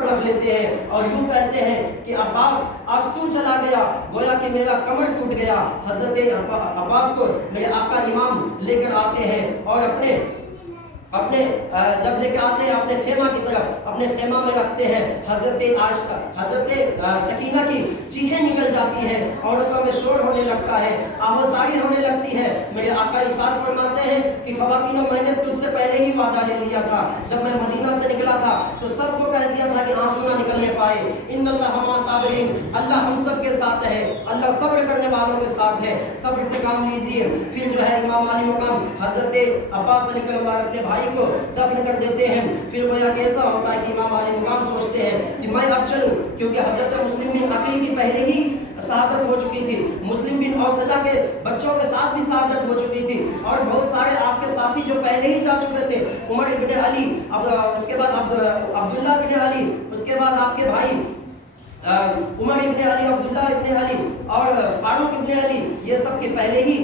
رکھ لیتے ہیں اور یوں کہتے ہیں کہ عباس آج تو چلا گیا گویا کہ میرا کمر ٹوٹ گیا۔ حضرت عباس کو میرے آقا امام لے کر آتے ہیں اور اپنے جب لے کے آتے ہیں اپنے خیمہ کی طرف، اپنے خیمہ میں رکھتے ہیں، حضرت سکینہ کی چیخیں نکل جاتی ہیں، عورتوں میں شور ہونے لگتا ہے، آوازاری ہونے لگتی ہے۔ میرے آقا ارشاد فرماتے ہیں کہ خواتینوں میں نے تجھ سے پہلے ہی وعدہ لے لیا تھا، جب میں مدینہ سے نکلا تھا تو سب کو کہہ دیا تھا کہ آنسو نہ نکلنے پائے، ان اللہ مع صابرین، اللہ ہم سب کے ساتھ ہے، اللہ صبر کرنے والوں کے ساتھ ہے، صبر سے کام لیجیے۔ پھر جو ہے امام علی مقام حضرت عباس علیہ السلام اپنے بھائی کو دفن کر دیتے ہیں۔ پھر گویا کہ ایسا ہوتا ہے کہ امام علی مقام سوچتے ہیں کہ میں اب چلوں، کیونکہ حضرت مسلم بن عقیل کی پہلے ہی شہادت ہو چکی تھی، مسلم بن اوسجہ کے بچوں کے ساتھ بھی شہادت ہو چکی تھی، اور بہت سارے آپ کے ساتھی جو پہلے ہی جا چکے تھے، عمر ابن علی، اس کے بعد عبداللہ ابن علی، اس کے بعد آپ کے بھائی عمر ابن علی، عبداللہ ابن علی اور فاروق ابن علی، یہ سب کے پہلے ہی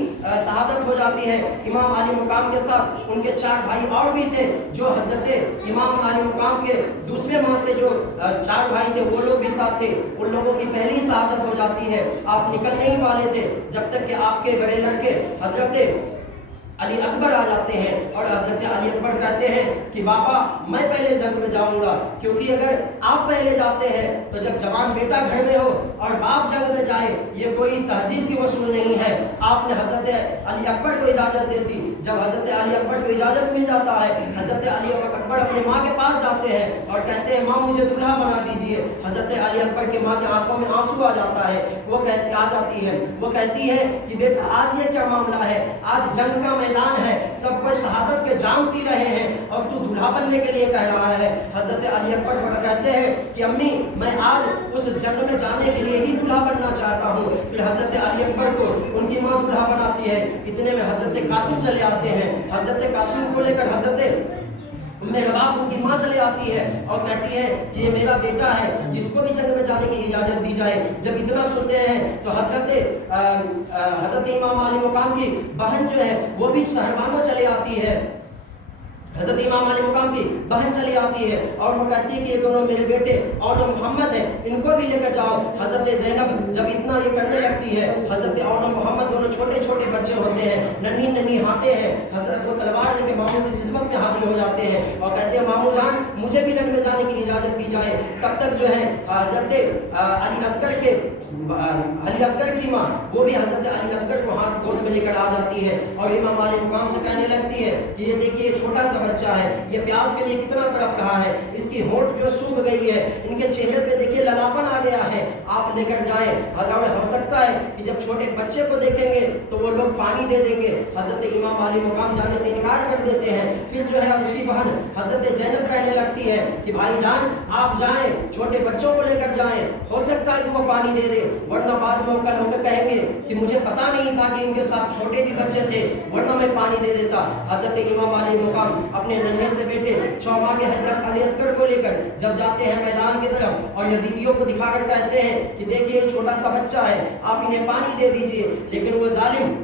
شہادت ہو جاتی ہے۔ امام علی مقام کے ساتھ ان کے 4 بھائی اور بھی تھے، جو حضرت امام علی مقام کے دوسرے ماں سے جو 4 بھائی تھے وہ لوگ بھی ساتھ تھے، ان لوگوں کی پہلی شہادت ہو جاتی ہے۔ آپ نکلنے ہی والے تھے جب تک کہ آپ کے بڑے لڑکے حضرت علی اکبر آ جاتے ہیں، اور حضرت علی اکبر کہتے ہیں کہ بابا میں پہلے جنگ میں جاؤں گا، کیونکہ اگر آپ پہلے جاتے ہیں تو جب جوان بیٹا گھر میں ہو اور باپ جنگ میں جائے یہ کوئی تہذیب کی اصول نہیں ہے۔ آپ نے حضرت علی اکبر کو اجازت دے دی۔ جب حضرت علی اکبر کو اجازت مل جاتا ہے، حضرت علی اکبر اپنی ماں کے پاس جاتے ہیں اور کہتے ہیں ماں مجھے دلہا بنا دیجئے۔ حضرت علی اکبر کی ماں کی آنکھوں میں آنسو آ جاتا ہے، وہ کہتی ہے کہ بیٹا آج یہ کیا معاملہ ہے، آج جنگ کا میدان ہے، سب کوئی شہادت کے جام پی رہے ہیں اور تو دلہا بننے کے لیے کہہ رہا ہے۔ حضرت علی اکبر کہتے ہیں کہ امی میں آج اس جنگ میں جانے کے لیے ہی دلہا بننا چاہتا ہوں۔ پھر حضرت علی اکبر کو ان کی ماں دلہا بناتی ہے۔ اتنے میں حضرت قاسم چلے آتے ہیں، حضرت قاسم کو لے کر حضرت محراب ان کی ماں چلے آتی ہے اور کہتی ہے کہ یہ میرا بیٹا ہے، جس کو بھی جنگ میں جانے کی اجازت دی جائے۔ جب اتنا سنتے ہیں تو حضرت امام علی مقام کی بہن جو ہے وہ بھی شہربانوں چلے آتی ہے، حضرت امام علی مقام کی بہن چلی آتی ہے اور وہ کہتی ہے کہ یہ دونوں میرے بیٹے اور محمد ہیں، ان کو بھی لے کر جاؤ۔ حضرت زینب جب اتنا یہ کرنے لگتی ہے، حضرت اور محمد دونوں چھوٹے چھوٹے بچے ہوتے ہیں، ننھی ہاتھیں ہیں، حضرت وہ تلوار لے کے ماموں کی خدمت میں حاضر ہو جاتے ہیں اور کہتے ہیں ماموں جان مجھے بھی رنگ میں جانے کی اجازت دی جائے۔ تب تک جو ہے حضرت علی اصغر کی ماں وہ بھی حضرت علی اصغر کو ہاتھ گود میں لے کر آ جاتی ہے اور امام علی مقام سے کہنے لگتی ہے کہ یہ دیکھیے چھوٹا سا بچہ ہے، یہ پیاس کے لیے کتنا تڑپ رہا ہے، اس کی ہونٹ جو سوکھ گئی ہے، ان کے چہرے پہ دیکھیے للاپن آ گیا ہے، آپ لے کر جائیں۔ ہو سکتا ہے کہ جب چھوٹے بچے کو دیکھیں گے تو وہ لوگ پانی دے دیں گے۔ حضرت امام علی مقام جانے سے انکار کر دیتے ہیں۔ پھر جو ہے اپنی بہن حضرت زینب کہنے لگتی ہے کہ بھائی جان آپ جائیں، چھوٹے بچوں کو لے کر جائیں، ہو سکتا ہے کہ وہ پانی دے دے، ورنہ بعد میں کل ہو کے کہیں گے کہ مجھے پتا نہیں تھا کہ ان کے ساتھ چھوٹے بھی بچے تھے، ورنہ میں پانی دے دیتا۔ حضرت امام علی مقام اپنے ننھے سے بیٹے 6 ماہ کے علی اصغر کو لے کر جب جاتے ہیں میدان کی طرف اور یزیدیوں کو دکھا کر کہتے ہیں کہ دیکھیے یہ چھوٹا سا بچہ ہے، آپ انہیں پانی دے دیجئے، لیکن وہ ظالم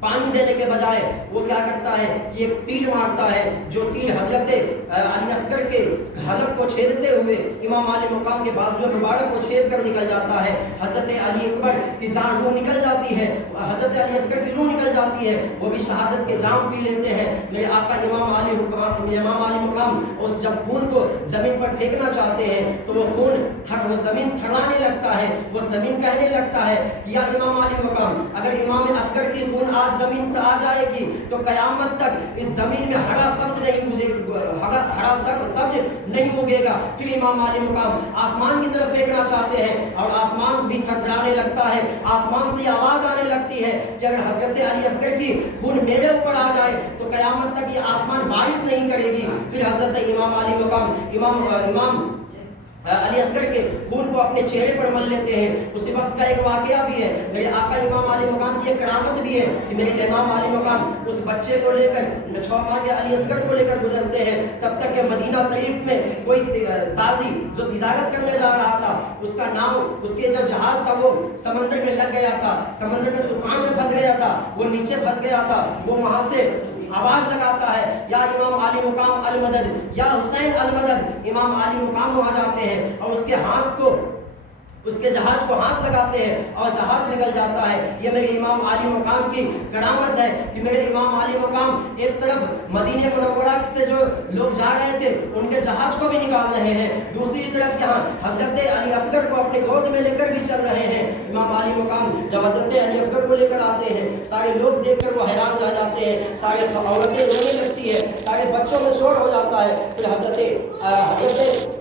پانی دینے کے بجائے وہ کیا کرتا ہے کہ ایک تیر مارتا ہے، جو تیر حضرت علی اصغر کے حلق کو چھیدتے ہوئے امام علی مقام کے بازو مبارک کو چھید کر نکل جاتا ہے۔ حضرت علی اکبر کی روح نکل جاتی ہے، حضرت علی اصغر کی روح نکل جاتی ہے، وہ بھی شہادت کے جام پی لیتے ہیں۔ میرے آقا امام علی مقام اس جب خون کو زمین پر پھینکنا چاہتے ہیں تو وہ خون زمین تھڑانے لگتا ہے، وہ زمین کہنے لگتا ہے کہ یا امام علی مقام اگر امام اصغر کی خون آج زمین پر آ جائے گی تو قیامت تک اس زمین میں ہرا سبز نہیں اگے گا۔ پھر امام علی مقام آسمان کی طرف پھینکنا چاہتے ہیں اور آسمان بھی تھرتھرانے لگتا ہے، آسمان سے آواز آنے لگتی ہے کہ اگر حضرت علی اصغر کی خون میرے اوپر آ جائے تو قیامت تک یہ آسمان بارش نہیں کرے گی۔ پھر حضرت امام علی مقام امام علی اصغر کے خون کو اپنے چہرے پر مل لیتے ہیں۔ اسی وقت کا ایک واقعہ بھی ہے، میرے آقا امام علی مقام کی ایک کرامت بھی ہے کہ میرے امام علی مقام اس بچے کو لے کر 6 ماہ کے علی اصغر کو لے کر گزرتے ہیں، تب تک کہ مدینہ شریف میں کوئی تازی جو تجارت کرنے جا رہا تھا، اس کا نام اس کے جو جہاز تھا وہ سمندر میں لگ گیا تھا، سمندر میں طوفان میں پھنس گیا تھا، وہ نیچے پھنس گیا تھا، وہ وہاں سے आवाज लगाता है, या इमाम आली मुकाम अल मदद, या हुसैन अल मदद। इमाम आली मुकाम वहां जाते हैं और उसके हाथ को, उसके जहाज को हाथ लगाते हैं और जहाज निकल जाता है। ये मेरे इमाम आली मुकाम की करामत है कि मेरे इमाम आली मुकाम एक तरफ मदीने मुनव्वरा से जो लोग जा रहे थे उनके जहाज को भी निकाल रहे हैं, दूसरी तरफ यहाँ हजरत अली असगर को अपने गोद में लेकर भी चल रहे हैं। इमाम आली मुकाम जब हजरत अली असगर को लेकर आते हैं, सारे लोग देखकर वो हैरान रह जाते हैं, सारे औरतें रोने लगती है, सारे बच्चों में शोर हो जाता है। फिर हजरत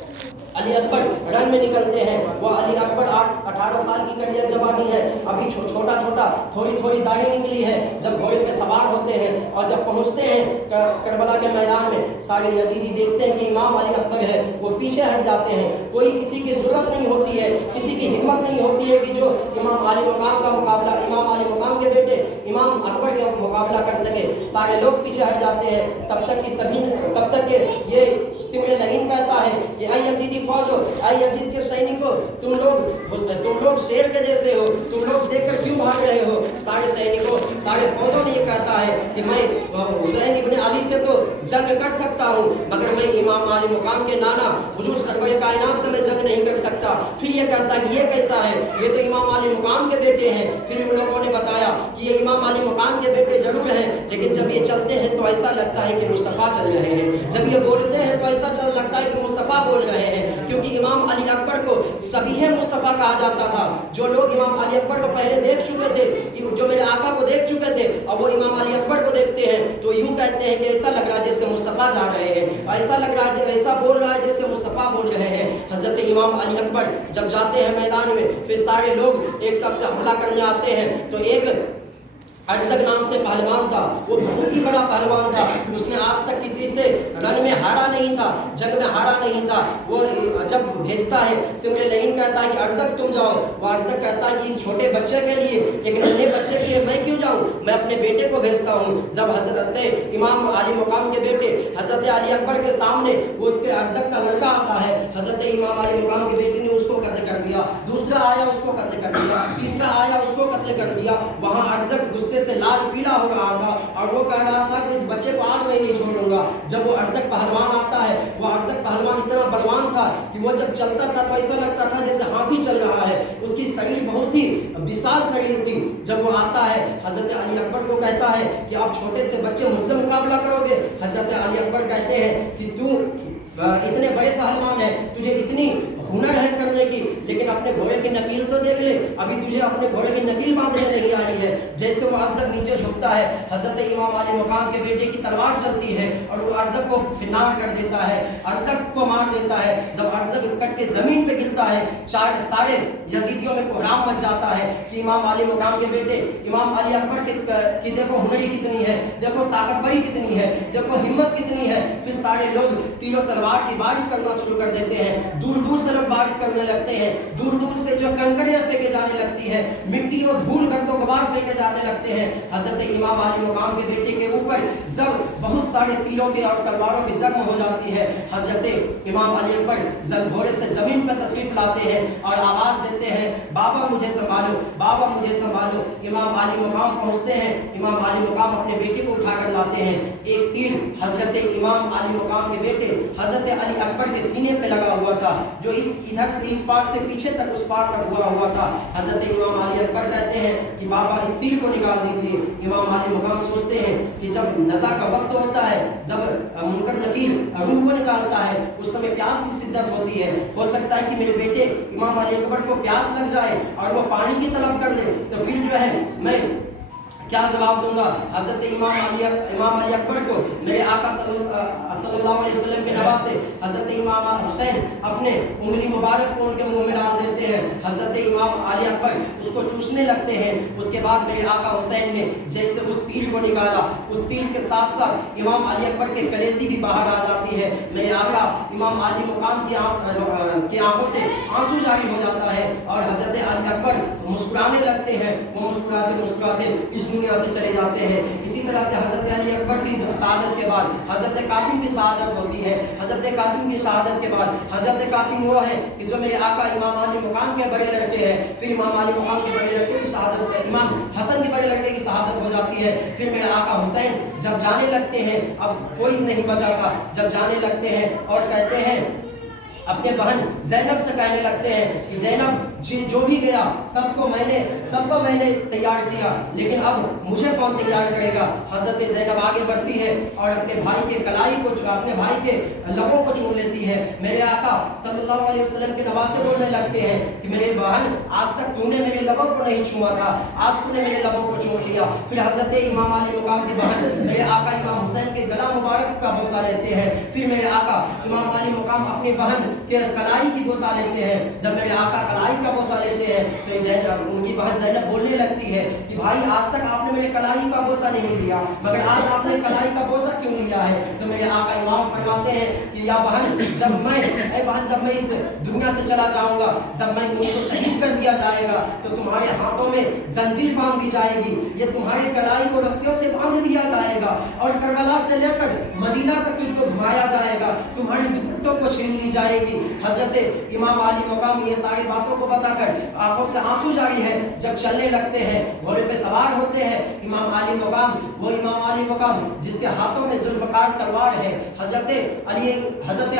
अली अकबर रन में निकलते हैं। वो अली अकबर 18 साल की करियर जवानी है, अभी छोटा छोटा थोड़ी थोड़ी दाढ़ी निकली है। जब घोड़े पे सवार होते हैं और जब पहुंचते हैं करबला के मैदान में, सारे यजीदी देखते हैं कि इमाम अली अकबर है, वो पीछे हट जाते हैं। कोई किसी की जरूरत नहीं होती है, किसी की हिम्मत नहीं होती है कि जो इमाम अली मुकाम का मुकाबला, इमाम अली मुकाम के बेटे इमाम अकबर का मुकाबला कर सके। सारे लोग पीछे हट जाते हैं। तब तक कि ये सिमरे लहीन कहता है कि ऐ यजीदी फौजो, ऐ यजीद के सैनिकों, तुम लोग शेर के जैसे हो, तुम लोग देखकर क्यों भाग रहे हो? सारे सैनिकों, सारे फौजों ने ये कहता है कि मैं हुसैन इब्न अली से तो जंग कर सकता हूँ, मगर मैं इमाम अली मुकाम के नाना हुजूर सरवर कायनात से मैं जंग नहीं कर सकता। फिर ये कहता है कि ये कैसा है, ये तो इमाम अली मुकाम के बेटे हैं। फिर उन लोगों ने बताया कि ये इमाम अली मुकाम के बेटे जरूर हैं, लेकिन जब ये चलते हैं तो ऐसा लगता है कि मुस्तफ़ा चल रहे हैं, जब ये बोलते हैं तो ऐसा चल लगता है कि मुस्तफ़ा बोल रहे हैं। क्योंकि इमाम अली अकबर को सबीह मुस्तफ़ा कहा जाता था। जो लोग इमाम अली अकबर को पहले देख चुके थे, जो मेरे आका को देख चुके थे, अब वो इमाम अली अकबर को देखते हैं तो यूं कहते हैं कि ऐसा लग रहा है जैसे मुस्तफ़ा जा रहे हैं, ऐसा लग रहा है, ऐसा बोल रहा है जैसे मुस्तफ़ा बोल रहे हैं। हज़रत इमाम अली अकबर जब जाते हैं मैदान में, फिर सारे लोग एक तरफ से हमला करने आते हैं तो एक अरज़क नाम से पहलवान था, वो बहुत ही बड़ा पहलवान था, उसने आज तक किसी से रन में हारा नहीं था, जंग में हारा नहीं था। वो जब भेजता है, सिमरे लहीन कहता है कि अरज़क तुम जाओ, वो अरज़क कहता है कि इस छोटे बच्चे के लिए, एक नन्हे बच्चे के लिए मैं क्यों जाऊँ, मैं अपने बेटे को भेजता हूँ। जब हज़रत इमाम अली मुकाम के बेटे हज़रत अली अकबर के सामने वो उसके अरज़क का लड़का आता है, हज़रत इमाम अली मुकाम के बेटे ने उसको कत्ल कर दिया, दूसरा आया उसको कत्ल कर दिया, तीसरा आया उसको कत्ल कर दिया। वहाँ अरज़क से लाल पीला हो रहा था और वो कह रहा था कि इस बच्चे को आज मैं नहीं छोड़ूंगा। जब वो अरज़क पहलवान आता है, वो अरज़क पहलवान इतना बलवान था कि वो जब चलता था तो ऐसा लगता था जैसे हाथी चल रहा है, उसकी शरीर बहुत ही विशाल शरीर थी। जब वो आता है, हज़रत अली अकबर को कहता है कि आप छोटे से बच्चे मुझसे मुकाबला करोगे? हज़रत अली अकबर कहते हैं कि तू इतने बड़े पहलवान है, तुझे इतनी हुनर है करने की, लेकिन अपने घोड़े की नकील तो देख ले, अभी तुझे अपने घोड़े की नकील बांधने नहीं आई है। जैसे वो अरज़क नीचे झुकता है, हज़रत इमाम अली मुकाम के बेटे की तलवार चलती है और वो अरज़क को फिनार कर देता है, अरज़क को मार देता है। जब अरज़क कट के ज़मीन पे गिरता है, सारे यजीदियों में कोहराम मच जाता है कि इमाम अली मुकाम के बेटे इमाम अली अकबर की देखो हुनरी कितनी है, देखो ताकतवरी कितनी है, देखो हिम्मत कितनी है। फिर सारे लोग तीरों तलवार की बारिश करना शुरू कर देते हैं, दूर दूर से बारिश करने लगते हैं, दूर दूर से जो कंकड़ियां फेंके जाने लगती है, मिट्टी और धूल गर्दों गुबार फेंके जाने लगते हैं। हज़रत इमाम अली मुकाम के बेटे के ऊपर जब बहुत सारे तीरों के और तलवारों की जख्म हो जाती है, हज़रत इमाम अली अकबर घोड़े से जमीन पर तशरीफ लाते हैं और आवाज देते हैं, बाबा मुझे संभालो, बाबा मुझे संभालो। इमाम अली मुकाम पहुंचते हैं, इमाम अली मुकाम अपने बेटे को उठाकर लाते हैं। एक तीर हज़रत इमाम अली मुकाम के बेटे हज़रत अली अकबर के सीने पे लगा हुआ था, जो इधर से इस पार से पीछे तक उस पार तक हुआ था। हज़रत इमाम अली अकबर कहते हैं कि बाबा इस तीर को निकाल दीजिए। इमाम अली मुकाम सोचते हैं कि जब नज़ा का वक्त होता है, जब मुनकर नकीर रूह को निकालता है, उस समय प्यास की शिद्दत होती है, हो सकता है कि मेरे बेटे इमाम अली अकबर को प्यास लग जाए और वो पानी की तलब कर ले, तो फिर जो है मैं क्या जवाब दूंगा। हज़रत इमाम अली अकबर को मेरे आका सल्लल्लाहु अलैहि वसल्लम के नवासे हज़रत इमाम हुसैन अपने उंगली मुबारक को उनके मुंह में डाल देते हैं। हज़रत इमाम अली अकबर उसको चूसने लगते हैं। उसके बाद मेरे आका हुसैन ने जैसे उस तीर को निकाला, उस तीर के साथ साथ इमाम अली अकबर के कलेजी भी बाहर आ जाती है। मेरे आका इमाम अली मुकाम की आंखों से आंसू जारी हो जाता है और हजरत अली अकबर मुस्कुराने लगते हैं। वो मुस्कुराते मुस्कुराते इस दुनिया से चले जाते हैं। इसी तरह से हजरत अली अकबर की शहादत के बाद हजरत कासिम की शहादत होती है। हजरत कासिम की शहादत के बाद हजरत कासिम वो है कि जो मेरे आका इमाम अली मुकाम के बड़े लड़के हैं। फिर इमाम अली मुकाम के बड़े लड़के की शहादत, इमाम हसन के बड़े लड़के की शहादत हो जाती है। फिर मेरे आका हुसैन जब जाने लगते हैं, अब कोई नहीं बचा था, जब जाने लगते हैं और कहते हैं अपने बहन ज़ैनब से कहने लगते हैं कि ज़ैनब जो भी गया सबको मैंने तैयार किया, लेकिन अब मुझे कौन तैयार करेगा। हज़रत ज़ैनब आगे बढ़ती है और अपने भाई के कलाई को, अपने भाई के लबों को चूम लेती है। मेरे आका सल्लल्लाहु अलैहि वसल्लम के नवासे बोलने लगते हैं कि मेरे बहन आज तक तूने मेरे लबों को नहीं छुआ था, आज तूने मेरे लबों को चूम लिया। फिर हज़रत इमाम अली मुकाम की बहन मेरे आका इमाम हुसैन के गला मुबारक का बोसा लेते हैं। फिर मेरे आका इमाम अली मुकाम अपनी बहन के कलाई की बोसा लेते हैं। जब मेरे आका कलाई का बोसा लेते हैं तो उनकी बहन ज़ैनब बोलने लगती है कि भाई आज तक आपने मेरे कलाई का बोसा नहीं लिया, मगर आज आपने कलाई का बोसा क्यों लिया है। तो मेरे आका इमाम फरमाते हैं कि या बहन जब मैं इस दुनिया से चला जाऊंगा, जब मैं मुझको शहीद कर दिया जाएगा तो तुम्हारे हाथों में जंजीर बांध दी जाएगी, ये तुम्हारी कलाई को रस्सियों से बांध दिया जाएगा और करबला से लेकर मदीना तक तुझको घुमाया जाएगा, तुम्हारी दुपट्टों को छीन ली जाएगी। हजरत इमाम अली मुकाम ये सारी बातों को बताकर आंखों से आंसू जारी है। जब चलने लगते हैं, घोड़े पे सवार होते हैं, इमाम अली मुकाम वो इमाम अली मुकाम जिसके हाथों में जुल्फकार तलवार है, हजरत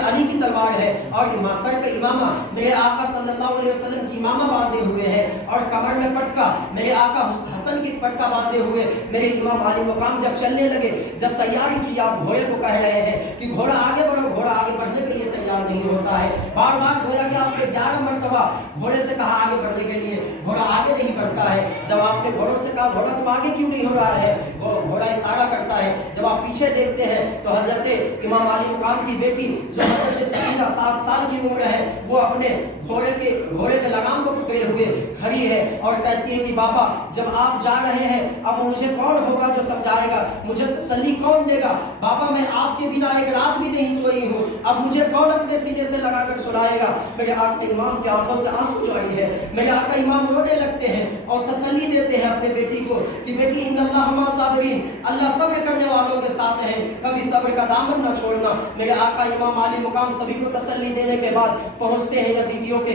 अली की तलवार है और सर पे इमामा मेरे आका सल्लल्लाहु अलैहि वसल्लम की इमामा बांधे हुए हैं और कमर में पटका मेरे आका हसन की पटका बांधे हुए मेरे इमाम अली मुकाम जब चलने लगे, जब तैयारी की, आप घोड़े को कह रहे हैं कि घोड़ा आगे बढ़ो, घोड़ा आगे बढ़ने के लिए तैयार नहीं होता है। बार बार गोया कि आपने 11 मरतबा घोड़े से कहा आगे बढ़ने के लिए, घोड़ा आगे नहीं बढ़ता है। जब आपने घोड़ों से कहा घोड़ा तुम आगे क्यों नहीं हो रहा है, घोड़ा इशारा करता है। जब आप पीछे देखते हैं तो हजरत इमाम अली मुकाम की बेटी जो हजरत सकीना 7 साल की उम्र है, वो अपने घोड़े के लगाम को पकड़े हुए खड़ी है और कहती है कि बाबा जब आप जा रहे हैं अब मुझे कौन होगा जो समझाएगा, मुझे तसल्ली कौन देगा। बाबा मैं आपके बिना एक रात भी नहीं सोई हूँ, अब मुझे कौन अपने सीने से लगाकर सुलाएगा। मेरे आका इमाम की आंखों से आंसू जारी है। मेरे आका इमाम रोने लगते हैं और तसल्ली देते हैं अपने बेटी को कि बेटी इन्नल्लाह मा साबिरीन, अल्लाह सब्र करने वालों के साथ है, कभी सब्र का दामन न छोड़ना। मेरे आका इमाम अली मुकाम सभी को तसल्ली देने के बाद पहुंचते हैं यजीदियों के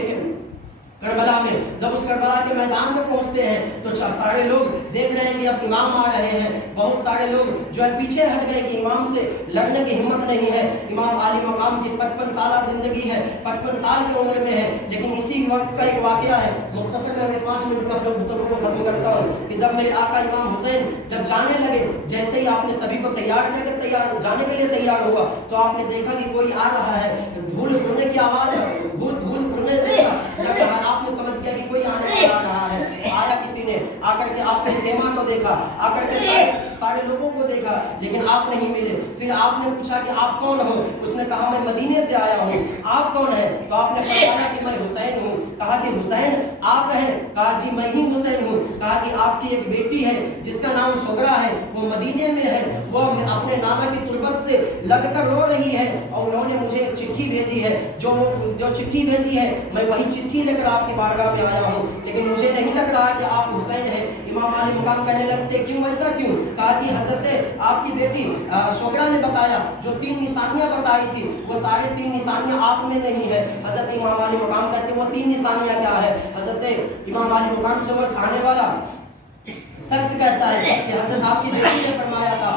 करबला में। जब उस करबला के मैदान में पहुंचते हैं तो सारे लोग देख रहे हैं कि अब इमाम आ रहे हैं। बहुत सारे लोग जो है पीछे हट गए कि इमाम से लड़ने की हिम्मत नहीं है। इमाम अली मुकाम की 55 साल जिंदगी है, 55 साल की उम्र में है, लेकिन इसी वक्त का एक वाकया है, मुख्तसर में मैं 5 मिनट में अपने गुफ्तगू को खत्म करता हूँ कि जब मेरे आका इमाम हुसैन जब जाने लगे, जैसे ही आपने सभी को तैयार करके जाने के लिए तैयार हुआ तो आपने देखा कि कोई आ रहा है, धूल उड़ने की आवाज़, धूल उड़ने लगा, आपने समझ गया कि कोई आने आ रहा है। आया किसी ने, आकर के आपने खेमा को देखा, आकर के सारे लोगों को देखा, लेकिन आप नहीं मिले। फिर आपने पूछा कि आप कौन हो, उसने कहा मैं मदीने से आया हूँ। आप कौन है? तो आपने बताया कि मैं हुसैन हूँ। कहा कि हुसैन आप हैं? कहा जी मैं ही हुसैन हूँ। कहा कि आपकी एक बेटी है जिसका नाम सुगरा है, वो मदीने में है, वो अपने नाना की तुरबत से लगकर रो रही है और उन्होंने मुझे एक चिट्ठी भेजी है। जो चिट्ठी भेजी है मैं वही चिट्ठी लेकर आपकी बारगाह में आया हूँ, लेकिन मुझे नहीं लग रहा कि आप हुसैन हैं। इमाम अली मुकाम कहने लगते क्यों, ऐसा क्यों? कहा कि हजरत आपकी बेटी सुगरा ने बताया, जो 3 निशानियां बताई थी वो सारे 3 निशानियां आप में नहीं है। हजरत इमाम अली मुकाम कहते वो 3 निशानियां क्या है? हजरत इमाम अली मुकाम से वो आने वाला शख्स कहता है कि हजरत आपकी बेटी ने फरमाया था,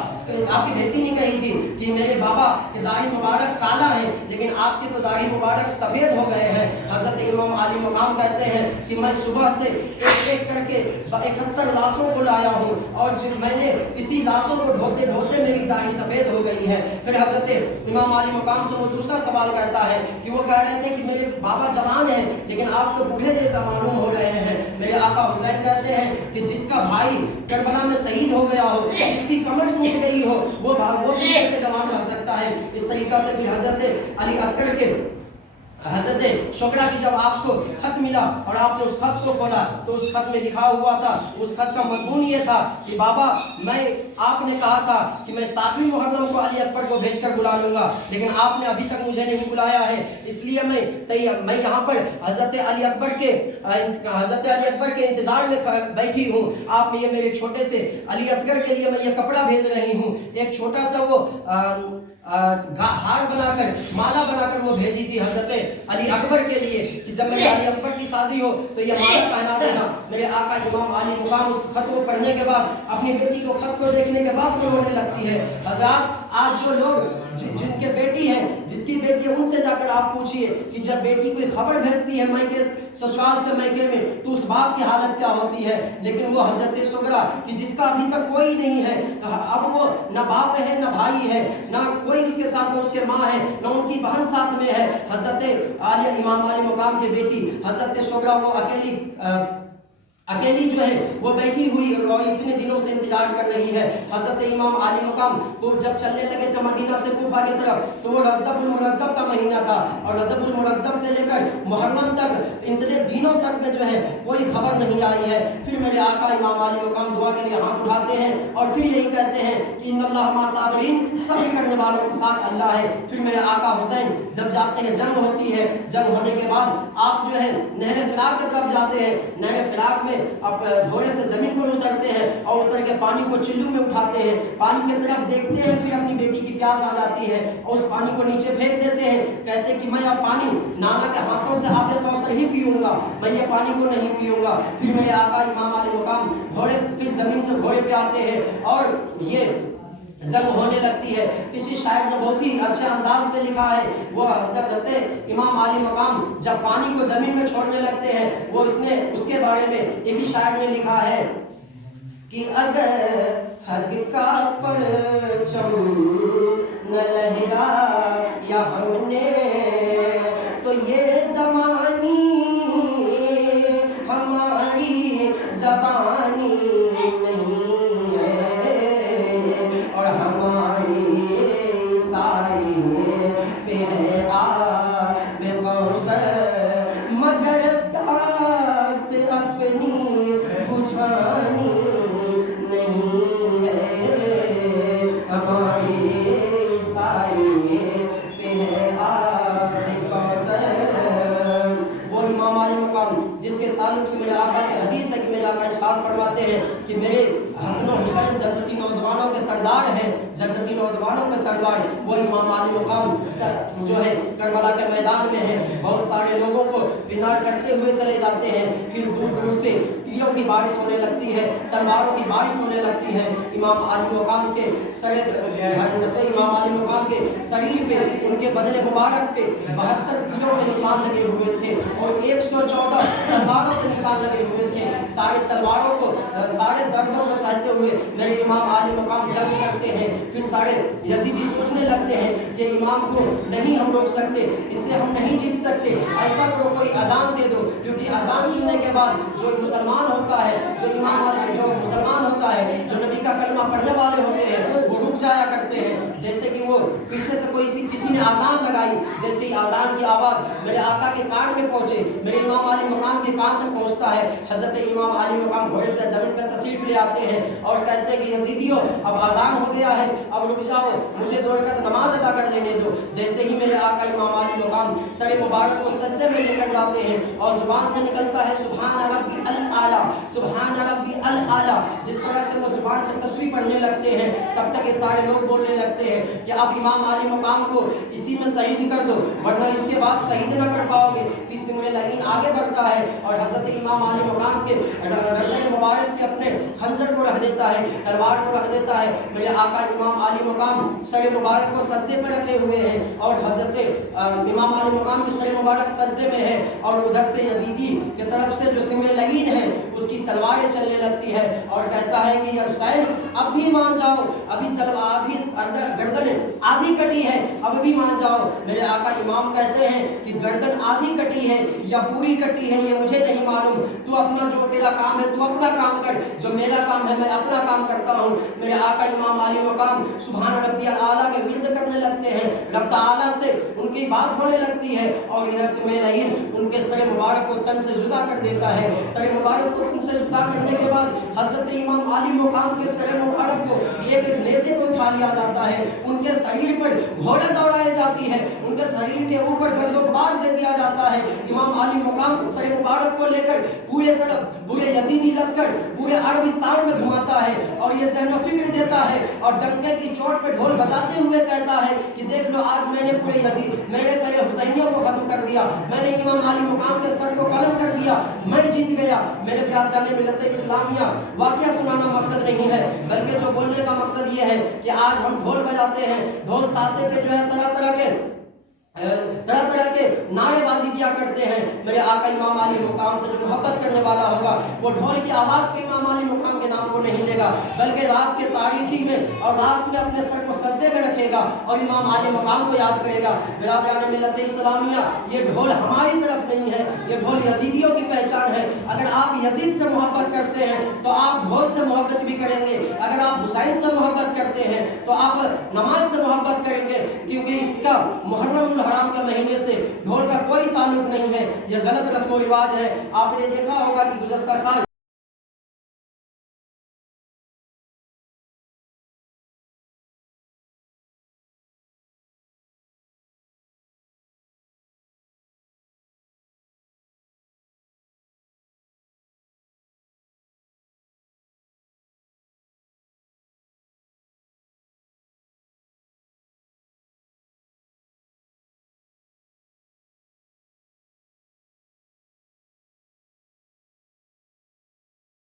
आपकी बेटी ने कही थी कि मेरे बाबा के दाढ़ी मुबारक काला है, लेकिन आपकी तो दाढ़ी मुबारक सफ़ेद हो गए हैं। हजरत इमाम अली मुकाम कहते हैं कि मैं सुबह से एक एक करके 71 लाशों को लाया हूँ और मैंने इसी लाशों को ढोते ढोते मेरी दाढ़ी सफ़ेद हो गई है। फिर हजरत इमाम अली मुकाम से वो दूसरा सवाल करता है कि वो कह रहे थे कि मेरे बाबा जवान हैं लेकिन आप तो बूढ़े जैसा मालूम हो रहे हैं। मेरे आका हुसैन कहते हैं कि जिसका भाई करबला में शहीद हो गया हो, जिसकी कमर टूट गई हो, वो कैसे जवान रह सकता है। इस तरीका से फिर हजरत अली असगर के हजरत हजरत शोकरा की जब आपको खत मिला और आपने उस खत को खोला तो उस खत में लिखा हुआ था, उस खत का मजमून ये था कि बाबा आपने कहा था कि मैं 7वीं मुहर्रम को अली अकबर को भेजकर बुला लूंगा, लेकिन आपने अभी तक मुझे नहीं बुलाया है, इसलिए मैं यहाँ पर हजरत अली अकबर के इंतजार में बैठी हूँ। आप ये मेरे छोटे से अली असगर के लिए मैं ये कपड़ा भेज रही हूँ, एक छोटा सा वो हार बनाकर, माला बनाकर वो भेजी थी हजरत अली अकबर के लिए कि जब मेरे अली अकबर की शादी हो तो ये माला पहना देना। मेरे आका इमाम आली मुकाम उस खत को पढ़ने के बाद, अपनी बेटी को खत को देखने के बाद वो रोने लगती है। हज़रात, आज जो लोग जिनके बेटी हैं, जिसकी बेटी है, उनसे जाकर आप पूछिए कि जब बेटी कोई खबर भेजती है मायके ससुराल से मायके में, तो उस बाप की हालत क्या होती है। लेकिन वो हजरत सुगरा कि जिसका अभी तक कोई नहीं है, अब वो न बाप है न भाई है, न कोई उसके साथ, न उसके माँ है, न उनकी बहन साथ में है। हजरत आलिया इमाम आली मुकाम की बेटी हजरत सुगरा वो अकेली जो है वो बैठी हुई और इतने दिनों से इंतजार कर रही है। हजरत इमाम आली मुकाम वो जब चलने लगे थे मदीना से कूफा की तरफ, तो वो रजबुल मुरज्जब का महीना था और रजबुल मुरज्जब से लेकर मुहर्रम तक इतने दिनों तक में जो है कोई खबर नहीं आई है। फिर मेरे आका इमाम आली मुकाम दुआ के लिए हाथ उठाते हैं और फिर यही कहते हैं कि इन्नल्लाह मा साबिरीन, सब्र करने वालों के साथ अल्लाह है। फिर मेरे आका हुसैन जब जाते हैं, जंग होती है, जंग होने के बाद आप जो है नहर फिराक की तरफ जाते हैं। नहर फिराक में आप घोड़े से जमीन पर उतरते हैं और उतर के पानी को चिल्लू में उठाते हैं, पानी की तरफ देखते हैं, फिर अपनी बेटी की प्यास आ जाती है और उस पानी को नीचे फेंक देते हैं। कहते हैं कि मैं अब पानी नाना के हाथों से आबे कौसर ही पीऊंगा, मैं ये पानी को नहीं पीऊंगा। फिर मेरे आका इमाम आली मुकाम घोड़े से फिर जमीन से घोड़े पे आते हैं और ये जंग होने लगती है। किसी शायर ने बहुत ही अच्छे अंदाज में लिखा है, वो हजरत इमाम आली मकाम जब पानी को जमीन में छोड़ने लगते हैं, वो उसके बारे में एक ही शायर ने लिखा है कि अगर हक का परचम न लहरा या हमने, तो ये जमानी हमारी जबानी नहीं है और हमारी सारी पे है आबे कौसर, मगर प्यास अपनी बुझानी नहीं है, हमारी सारी पे है आबे कौसर। वो इमाम आली मुकाम जिसके ताल्लुक से मेरे आका की हदीस है कि मेरे आका इरशाद फरमाते हैं कि मेरे हसन और हुसैन जन्नती नौजवानों के सरदार हैं, जन्नती नौजवानों के सरदार। वो इमाम आली मुकाम जो है करबला के मैदान में है, बहुत सारे लोगों को फिनार करते हुए चले जाते हैं। फिर दूर दूर से तीरों की बारिश होने लगती है, तलवारों की बारिश होने लगती है। इमाम आली मुकाम के इमाम आली मुकाम के शरीर पे, उनके बदन मुबारक पे 72 तीरों के निशान लगे हुए थे और 114 तलवारों के निशान लगे हुए थे। सारे तलवारों को, सारे दर्दों को सहते हुए मेरे इमाम आली मुकाम जंग करते हैं। फिर सारे यजीदी सोचने लगते हैं कि इमाम को नहीं हम रोक सकते, इससे हम नहीं जीत सकते, ऐसा करो कोई अजान दे दो, क्योंकि अजान सुनने के बाद जो मुसलमान होता है, जो मुसलमान होता है, जो नबी का कलमा पढ़ने वाले होते हैं, वो रुक जाया करते हैं। जैसे कि वो पीछे से किसी ने आजान लगाई, जैसे ही आजान की आवाज़ मेरे आका के कान में पहुंचे, मेरे इमाम आली मुकाम के कान तक पहुंचता है। हजरत इमाम आली मुकाम घोड़े से जमीन पर तशरीफ ले आते हैं और कहते हैं कि यजीदियों अब आजान हो गया है, अब रुक जाओ, मुझे 2 रकात नमाज अदा कर लेने दो। जैसे ही मेरे आका इमाम आली मुकाम सर मुबारक को सजदे में लेकर जाते हैं और जुबान से निकलता है सुभान रब्बी अल आला, सुभान रब्बी अल आला। जिस तरह से वो जुबान पर तस्बीह पढ़ने लगते हैं, तब तक ये सारे लोग बोलने लगते हैं कि अब इमाम आली मुकाम को इसी में शहीद कर दो, वरना इसके बाद शहीद न कर पाओगे। फिर में लगीन आगे बढ़ता है और हजरत इमाम आली मुकाम के गर्दन मुबारक पे अपने खंजर को रख देता है, तलवार को रख देता है। मेरे आका इमाम आली मुकाम सर मुबारक को सजदे पर रखे हुए हैं और हजरत इमाम आली मुकाम की सर मुबारक सजदे में है और उधर से यजीदी की तरफ से जो सिमले लगीन है उसकी तलवारें चलने लगती है और कहता है कि हुसैन अब भी मान जाओ, अभी मतलब आधी गर्दन आधी कटी है, अब भी मान जाओ। मेरे आका इमाम कहते हैं कि गर्दन आधी कटी है या पूरी कटी है ये मुझे नहीं मालूम, तू अपना जो तेरा काम है तू अपना काम कर, जो मेरा काम है मैं अपना काम करता हूँ। मेरे आका इमाम आली मकाम सुभान रब्बियल आला के विर्द करने लगते हैं, रब ताला से उनकी बात होने लगती है, और इधर से मुलायिन उनके सर मुबारक को तन से जुदा कर देता है। सर मुबारक को तन से जुदा करने के बाद हजरत इमाम आली मकाम के सर मुबारक को एक नेज़े पे उठा लिया जाता है, उनके शरीर पर घोड़े दौड़ाई जाती है, उनके शरीर के ऊपर गर्दोबार दे दिया जाता है। इमाम आली मकाम के सर मुबारक को लेकर पूरे तरफ पूरे यजीदी लश्कर पूरे अरबिस्तान में घुमाता है, और ये ज़हन फिक्र देता है, और डंके की चोट पे ढोल बजाते हुए कहता है कि देख लो आज मैंने पूरे यजीद मेरे पहले हुसैनियों को खत्म कर दिया, मैंने इमाम आली मुकाम के सर को कलम कर दिया, मैं जीत गया। मेरे प्यारे मिल्लत इस्लामिया, वाक़या सुनाना मकसद नहीं है, बल्कि जो बोलने का मकसद ये है कि आज हम ढोल बजाते हैं, ढोल ताशे पे जो है तरह तरह के नारेबाजी किया करते हैं। मेरे आका इमाम आली मुकाम से जो मोहब्बत करने वाला होगा वो ढोल की आवाज़ पे इमाम आली मुकाम के नाम को नहीं लेगा, बल्कि रात के तारीखी में और रात में अपने सर को सजदे में रखेगा और इमाम आली मुकाम को याद करेगा। बिरादरान मिल्लत इस्लामिया, ये ढोल हमारी तरफ नहीं है, ये ढोल यजीदियों की पहचान है। अगर आप यजीद से मोहब्बत करते हैं तो आप ढोल से मोहब्बत भी करेंगे, अगर आप हुसैन से मोहब्बत करते हैं तो आप नमाज से मोहब्बत करेंगे, क्योंकि इसका मुहर्रम हराम के महीने से ढोल का कोई ताल्लुक नहीं है, यह गलत रस्म व रिवाज है। आपने देखा होगा कि गुज़श्ता साल